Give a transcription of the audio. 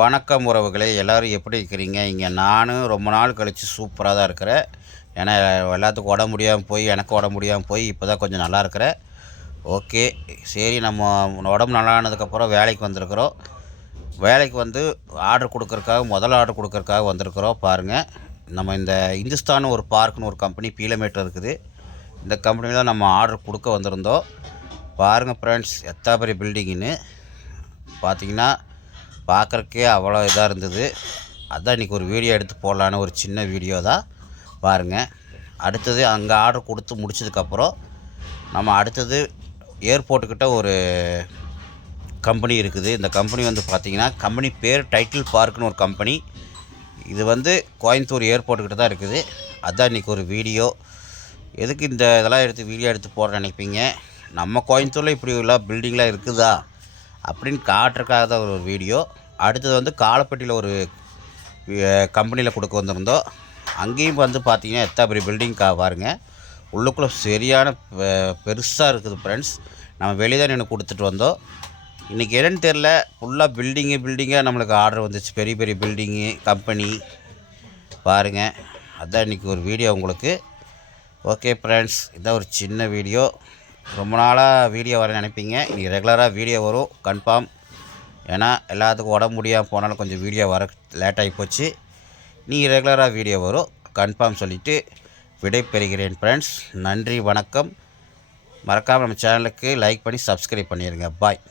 வணக்கம் உறவுகளே, எல்லோரும் எப்படி இருக்கிறீங்க? இங்கே நானும் ரொம்ப நாள் கழித்து சூப்பராக தான் இருக்கிறேன். ஏன்னா எல்லாத்துக்கும் உடம்பு முடியாமல் போய், எனக்கு உடம்பு முடியாமல் போய் இப்போ தான் கொஞ்சம் நல்லா இருக்கிறேன். ஓகே, சரி, நம்ம உடம்பு நல்லா ஆனதுக்கப்புறம் வேலைக்கு வந்திருக்கிறோம். வேலைக்கு வந்து ஆர்டர் கொடுக்கறக்காக, முதல் ஆர்டர் கொடுக்கறக்காக வந்திருக்கிறோம். பாருங்கள், நம்ம இந்த இந்துஸ்தான் ஒரு பார்க்குன்னு ஒரு கம்பெனி பீலமேட்டில் இருக்குது. இந்த கம்பெனியில் தான் நம்ம ஆர்டர் கொடுக்க வந்திருந்தோம். பாருங்கள் ஃப்ரெண்ட்ஸ், எத்தனை பெரிய பில்டிங்குன்னு பார்த்தீங்கன்னா பார்க்குறக்கே அவ்வளோ இதாக இருந்தது. அதான் இன்றைக்கி ஒரு வீடியோ எடுத்து போடலான்னு ஒரு சின்ன வீடியோ தான். பாருங்கள், அடுத்தது அங்கே ஆர்டர் கொடுத்து முடிச்சதுக்கப்புறம் நம்ம அடுத்தது ஏர்போர்ட்டுக்கிட்ட ஒரு கம்பெனி இருக்குது. இந்த கம்பெனி வந்து பார்த்திங்கன்னா, கம்பெனி பேர் டைட்டில் பார்க்குன்னு ஒரு கம்பெனி. இது வந்து கோயம்புத்தூர் ஏர்போர்ட்டுக்கிட்ட தான் இருக்குது. அதுதான் இன்றைக்கி ஒரு வீடியோ. எதுக்கு இந்த இதெல்லாம் எடுத்து வீடியோ எடுத்து போட நினைப்பீங்க. நம்ம கோயம்புத்தூரில் இப்படி எல்லாம் பில்டிங்லாம் இருக்குதா அப்படின்னு காட்டுறதுக்காக தான் ஒரு வீடியோ. அடுத்தது வந்து காலப்பட்டியில் ஒரு கம்பெனியில் கொடுக்க வந்திருந்தோம். அங்கேயும் வந்து பார்த்திங்கன்னா எத்தனை பெரிய பில்டிங் பாருங்கள். உள்ளுக்குள்ளே சரியான பெருசாக இருக்குது ஃப்ரெண்ட்ஸ். நம்ம வெளியே தான் நின்று கொடுத்துட்டு வந்தோம். இன்றைக்கி என்னென்னு தெரில, ஃபுல்லாக பில்டிங்காக நம்மளுக்கு ஆர்டர் வந்துச்சு. பெரிய பெரிய பில்டிங்கு கம்பெனி பாருங்கள். அதுதான் இன்றைக்கி ஒரு வீடியோ உங்களுக்கு. ஓகே ஃப்ரெண்ட்ஸ், இதான் ஒரு சின்ன வீடியோ. ரொம்ப நாளாக வீடியோ வர நினைப்பீங்க. இன்றைக்கி ரெகுலராக வீடியோ வரும் கன்ஃபார்ம். ஏன்னா எல்லாத்துக்கும் உடம்பு முடியாமல் போனாலும் கொஞ்சம் வீடியோ வர லேட்டாகி போச்சு. நீங்கள் ரெகுலராக வீடியோ வரும் கன்ஃபார்ம் சொல்லிவிட்டு விடை பெறுகிறேன் ஃப்ரெண்ட்ஸ். நன்றி, வணக்கம். மறக்காமல் நம்ம சேனலுக்கு லைக் பண்ணி சப்ஸ்கிரைப் பண்ணிடுங்க. பாய்.